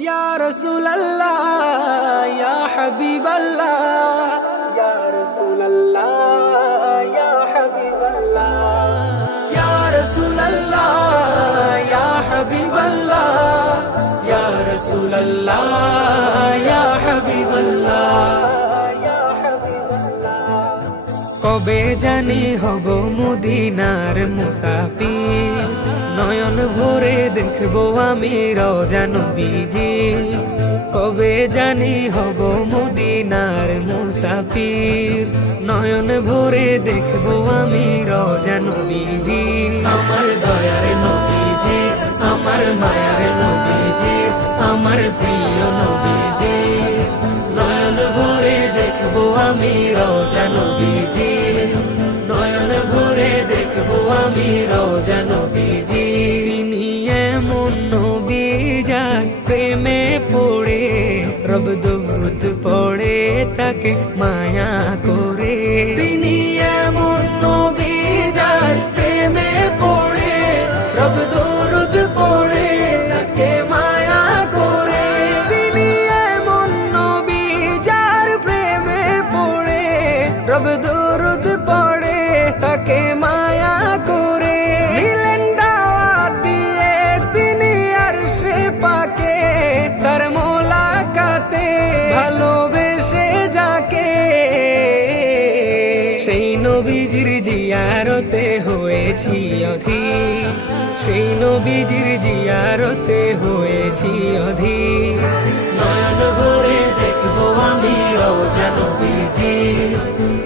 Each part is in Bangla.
या रसूल अल्लाह या हबीब अल्लाह, या रसूल अल्लाह या हबीब अल्लाह, या रसूल अल्लाह या हबीब अल्लाह, या रसूल अल्लाह या हबीब अल्लाह। কবে জানি হব মদিনার মুসাফির, নয়ন ভরে দেখবো আমি রওজা নবীজি। কবে জানি হব মদিনার মুসাফির, নয়ন ভরে দেখবো আমি রওজা নবীজি। আমার দয়ার নবীজি, আমার মায়ার নবীজি, আমার প্রিয় নবীজি। নয়ন ভরে দেখবো আমি রওজা নবীজি, নয়ন ভরে দেখবো আমি রওজা নবীজি। তিনি এমন নবী যার প্রেমে পড়ে রব দরুদ পড়ে তাকে মায়া করে। তিনি এমন নবী যার প্রেমে পড়ে রব দরুদ পড়ে তাকে মায়া করে। তিনি এমন নবী যার প্রেমে পড়ে রব দরুদ পড়ে তাকে মায়া করে। নিলেন দাওয়াত দিয়ে তিনি আরশে পাকে, তার মোলাকাতে ভালোবেসে যাকে। সেই নবীজির জিয়ারতে হয়েছি অধীর, সেই নবীজির জিয়ারতে হয়েছি অধীর। নয়ন ভরে দেখবো আমি রওজা নবীজি,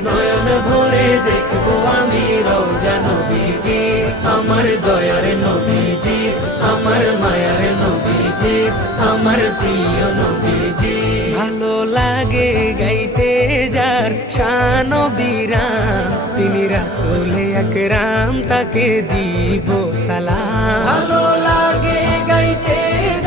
নয়ন ভরে দেখবো আমি রওজা নবীজি। আমার দয়ার নবীজি, আমার মায়ার নবীজি, আমার প্রিয় নবীজি। ভালো লাগে গাইতে যার শান বিরাম, তিনি রাসূলে আকরাম তাকে দিব সালাম। ভালো লাগে গাইতে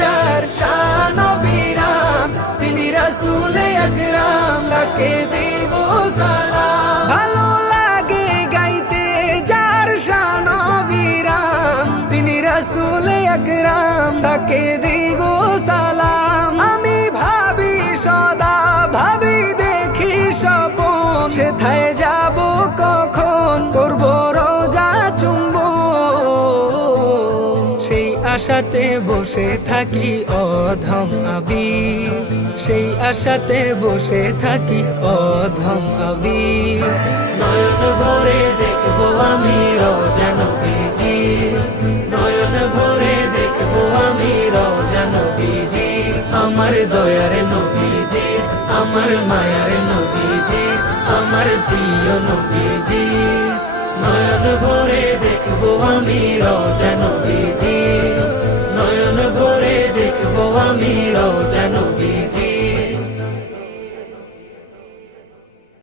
যার শান বিরাম, তিনি রাসূলে আকরাম তাকে দিব সালাম। ভালো লাগে গাইতে যার শান বিরাম, তিনি রাসূলে আকরাম তাকে দিব সালাম। আমি ভাবি সদা ভাবি দেখি স্বপন, সেথায় যাব কখন করব রওজা চুম্বন। সেই আশাতে বসে থাকি অধম আবির, সেই আশাতে বসে থাকি অধম আবির। নয়ন ভরে দেখবো আমি রওজা নবীজি, নয়ন ভরে দেখবো আমি রওজা নবীজি। আমার দয়ার নবীজি, আমার মায়ার নবীজি, আমার প্রিয় নবীজি। নয়ন ভরে দেখবো আমি রওজা নবীজি, নয়ন ভরে দেখবো আমি রওজা নবীজি।